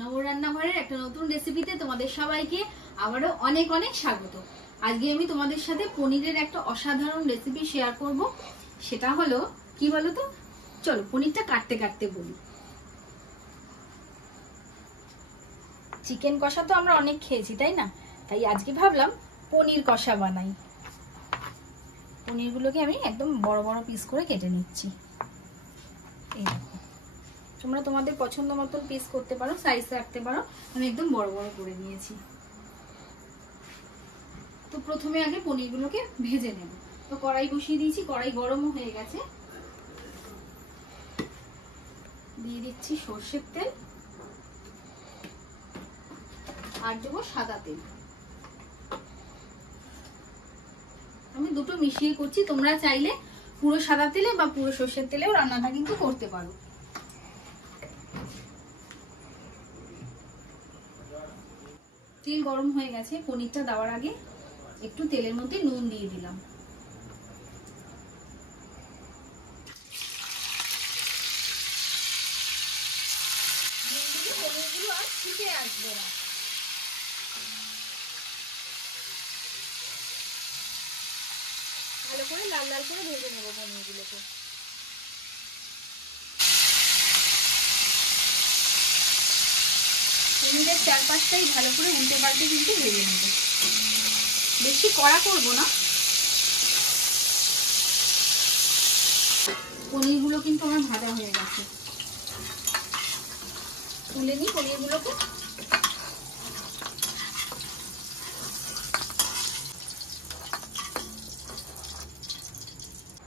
নব রান্নাঘরের একটা নতুন রেসিপিতে তোমাদের সবাইকে আবারও অনেক অনেক স্বাগত। আজকে আমি তোমাদের সাথে পনিরের একটা অসাধারণ রেসিপি শেয়ার করব। সেটা হলো কি বলো তো, চলো পনিরটা কাটতে কাটতে বলি। চিকেন কষা তো আমরা অনেক খেয়েছি, তাই না? তাই আজকে ভাবলাম পনির কষা বানাই। পনিরগুলোকে আমি একদম বড় বড় পিস করে কেটে নিচ্ছি। এই দেখো, তোমরা তোমাদের পছন্দ মতন পিস করতে পারো, সাইজ রাখতে পারো। আমি একদম বড় বড় করে নিয়েছি। তো প্রথমে আগে পনিরগুলোকে ভেজে নেব। তো কড়াই বসিয়ে দিয়েছি, কড়াই গরমও হয়ে গেছে। দিয়ে দিচ্ছি সর্ষের তেল আর দেবো সাদা তেল। আমি দুটো মিশিয়ে করছি, তোমরা চাইলে পুরো সাদা তেলে বা পুরো সর্ষের তেলেও রান্নাটা কিন্তু করতে পারো। তেল গরম হয়ে গেছে। পনিরটা দেওয়ার আগে একটু তেলের মধ্যে নুন দিয়ে দিলাম। পনিরগুলো আর ছুটে আসবে না। ভালো করে লাল লাল করে ভেজে নেবো পনিরগুলোকে। পনিরের চারপাশটাই ভালো করে উল্টে পাল্টে কিন্তু ভেজে নেব। বেশি কড়া করবো না। পনিরগুলো কিন্তু আমার ভাজা হয়ে গেছে। তুলে নিই পনিরগুলোকে।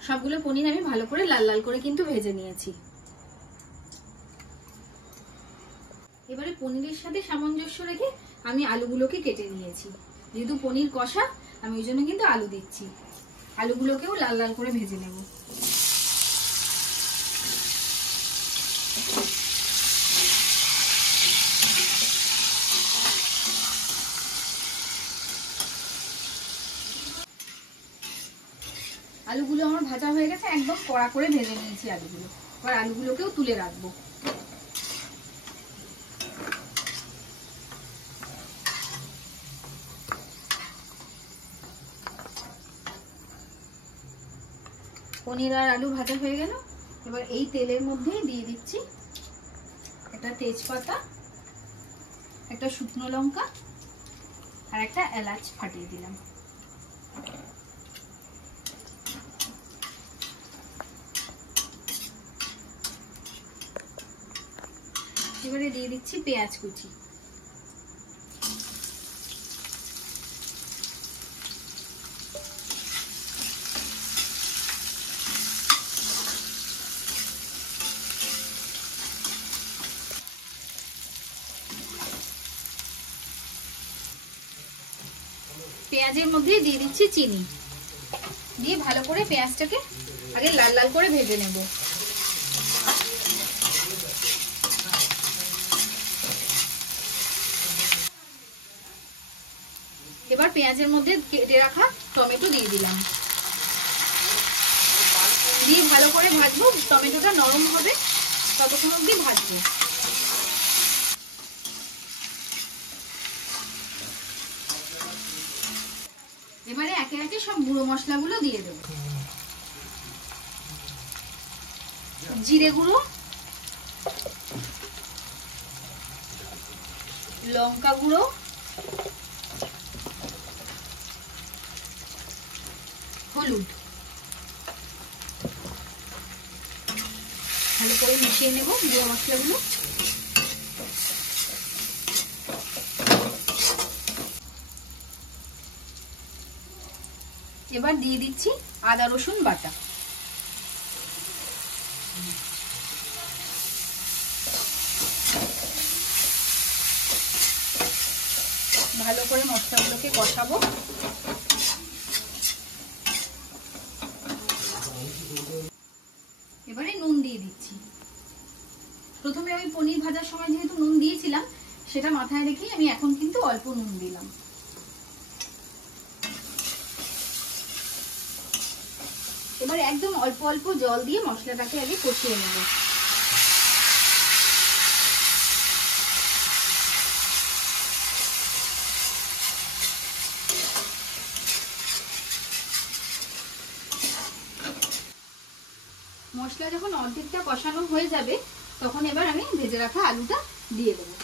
সবগুলো পনির আমি ভালো করে লাল লাল করে কিন্তু ভেজে নিয়েছি। এবারে পনিরের সাথে সামঞ্জস্য রেখে আমি আলুগুলোকে কেটে নিয়েছি। যেহেতু পনির কষা, আমি ওই জন্য কিন্তু আলু দিচ্ছি। আলুগুলোকেও লাল লাল করে ভেজে নেব। আলুগুলো আমার ভাজা হয়ে গেছে, একদম কড়া করে ভেজে নিয়েছি আলুগুলো। এবার আলুগুলোকেও তুলে রাখবো। পনির আর আলু ভাজা হয়ে গেল। এবার এই তেলের মধ্যেই দিয়ে দিচ্ছি একটা তেজপাতা, একটা শুকনো লঙ্কা আর একটা এলাচ ফাটিয়ে দিলাম। এবারে দিয়ে দিচ্ছি পেঁয়াজ কুচি। পেঁয়াজের মধ্যে দিয়ে দিচ্ছি চিনি, দিয়ে ভালো করে পেঁয়াজটাকে আগে লাল লাল করে ভেজে নেব। এবার পেঁয়াজের মধ্যে কেটে রাখা টমেটো দিয়ে দিলাম। দিয়ে ভালো করে ভাজবো। টমেটোটা নরম হবে ততক্ষণ অবধি ভাজবো। এবারে একে একে সব গুঁড়ো মশলাগুলো দিয়ে দেবো। জিরে গুঁড়ো, লঙ্কা গুঁড়ো, হলুদ, ভালো করে মিশিয়ে নেব গুঁড়ো মশলাগুলো। এবার দিয়ে দিচ্ছি আদা রসুন বাটা। ভালো করে মশলাগুলোকে কষাবো। এবারে নুন দিয়ে দিচ্ছি। প্রথমে আমি পনির ভাজার সময় যেহেতু নুন দিয়েছিলাম, সেটা মাথায় রেখেই আমি এখন কিন্তু অল্প নুন দিলাম। এবার একদম অল্প অল্প জল দিয়ে মশলাটাকে আগে কষিয়ে নেব। মশলা যখন অর্ধেকটা কষানো হয়ে যাবে তখন এবার আমি ভেজে রাখা আলুটা দিয়ে দেবো।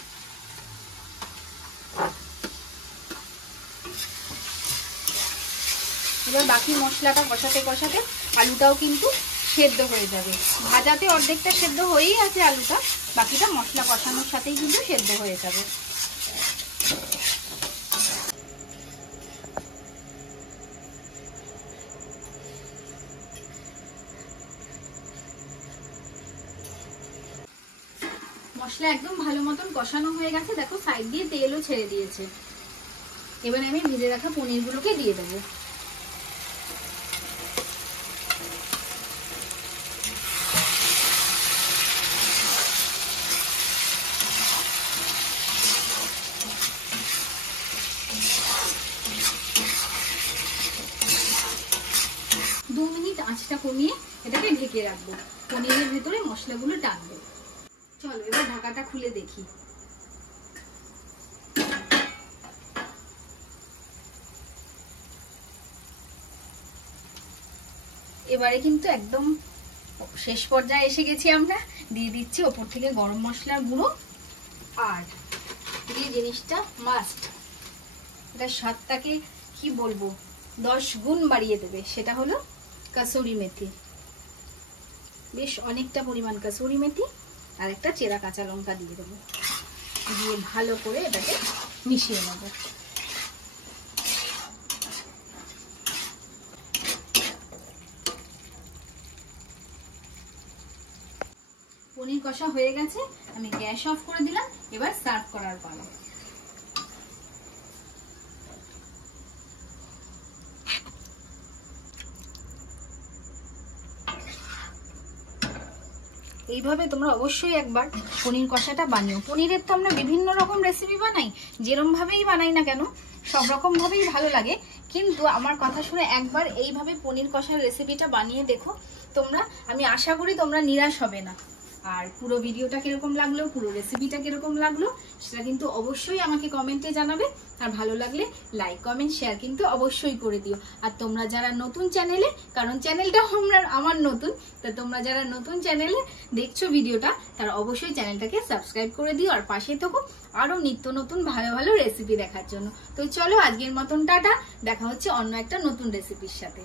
এবার বাকি মশলাটা কষাতে কষাতে আলুটাও কিন্তু সেদ্ধ হয়ে যাবে। ভাজাতে অর্ধেকটা সেদ্ধ হয়েই আছে আলুটা, বাকিটা মশলা কষানোর সাথেই কিন্তু সেদ্ধ হয়ে যাবে। মশলা একদম ভালো মতন কষানো হয়ে গেছে, দেখো সাইড দিয়ে তেলও ছেড়ে দিয়েছে। এবার আমি ভেজে রাখা পনিরগুলোকে দিয়ে দেবো। দু মিনিট আঁচটা কমিয়ে এটাকে ঢেকে রাখবো, পনিরের ভেতরে মশলাগুলো টানবে। চলো এবার ঢাকাটা খুলে দেখি। এবারে কিন্তু একদম শেষ পর্যায়ে এসে গেছি আমরা। দিয়ে দিচ্ছি ওপর থেকে গরম মশলার গুঁড়ো, আর এই জিনিসটা মাস্ট, এটা স্বাদটাকে কি বলবো 10 গুণ বাড়িয়ে দেবে, সেটা হলো কাসুরি মেথি। বেশ অনেকটা পরিমাণ কাসুরি মেথি আর একটা চেরা কাঁচা লঙ্কা দিয়ে দেবো, দিয়ে ভালো করে এটাকে মিশিয়ে নেব। পনির কষা হয়ে গেছে, আমি গ্যাস অফ করে দিলাম। এবার সার্ভ করার পালা। এইভাবে তোমরা অবশ্যই একবার পনির কষাটা বানিও। পনিরের তো আমরা বিভিন্ন রকম রেসিপি বানাই, যেরকম ভাবেই বানাই না কেন সব রকম ভাবেই ভালো লাগে, কিন্তু আমার কথা শুনে একবার এইভাবে পনির কষার রেসিপিটা বানিয়ে দেখো তোমরা। আমি আশা করি তোমরা নিরাশ হবে না। আর পুরো ভিডিওটা কিরকম লাগলো, পুরো রেসিপিটা কিরকম লাগলো সেটা কিন্তু অবশ্যই আমাকে কমেন্টে জানাবে। আর ভালো লাগলে লাইক কমেন্ট শেয়ার কিন্তু অবশ্যই করে দিও। আর তোমরা যারা নতুন চ্যানেলে, কারণ চ্যানেলটা আমার নতুন, তো তোমরা যারা নতুন চ্যানেলে দেখছো ভিডিওটা তারা অবশ্যই চ্যানেলটাকে সাবস্ক্রাইব করে দিও। আর পাশে থাকো আরো নিত্য নতুন ভালো ভালো রেসিপি দেখার জন্য। তো চলো আজকের মতন টাটা, দেখা হচ্ছে অন্য একটা নতুন রেসিপির সাথে।